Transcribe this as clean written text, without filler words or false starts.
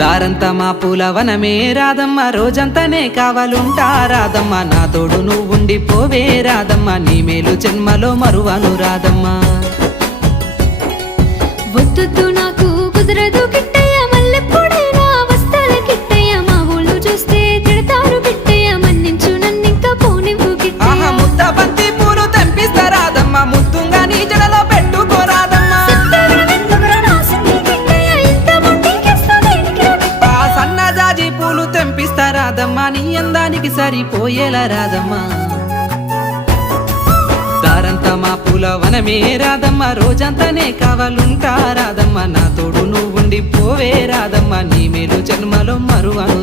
దారంతా మా పూలవనమే రాదమ్మ, రోజంతానే కావాలుంటా రాదమ్మ, నా తోడు నువ్వుండి పోవే రాదమ్మ, నీ మేలు జన్మలో మరువను రాదమ్మ. వద్దు నాకు కుదరదు కిట్టయ్య, మల్లెప్పుడైనా వస్తాల కిట్టయ్య, మా ఊళ్ళు చూస్తే తిడతారు కిట్టయ్య, మన్నించు నన్నింకా పోనివ్వు కిట్టయ్య. ముద్ద బంతి పూలు తెంపిస్తా రాదమ్మ, ముద్దుంగా నీ జడలో పెట్టుకోరాదమ్మ. సన్నజాజి పూలు తెంపిస్తా రాదమ్మ, నీ అందానికి సరిపోయేలా రాదమ్మ. దారంతా మా పూలవనమే రాదమ్మ, రోజంతానే కావాలుంటా రాదమ్మ, నా తోడు నువ్వుండి పోవే రాదమ్మ, నీ మేలు జన్మలో మరువను